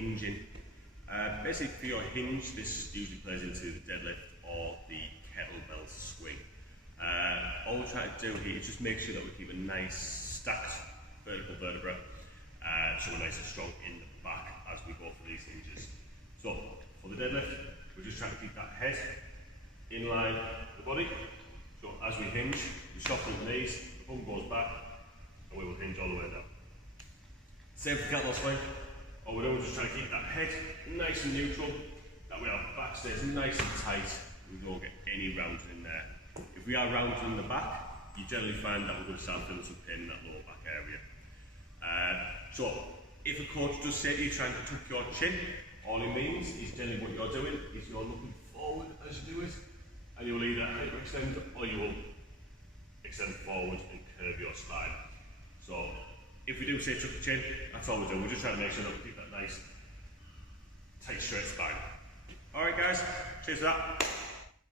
hinging. Basically for your hinge, this usually plays into the deadlift or the kettlebell swing. All we're trying to do here is just make sure that we keep a nice stacked vertical vertebra, so we're nice and strong in the back as we go for these hinges. So for the deadlift, we're just trying to keep that head in line with the body. So as we hinge, we soften the knees, the bum goes back, and we will hinge all the way down. Same for kettlebell swing. All we're doing is just trying to keep that head nice and neutral, that way our back stays nice and tight, we don't get any rounding in there. If we are rounding in the back, you generally find that we're going to start feeling some pain in that lower back area. So if a coach does say to you trying to tuck your chin, all he means is generally what you're doing is you're looking forward as you do it, and you'll either hyperextend or you will extend forward and curve your spine. So if we do say tuck the chin, that's all we're doing. We're just trying to make sure that we keep that nice, tight, straight spine. Alright guys, cheers for that.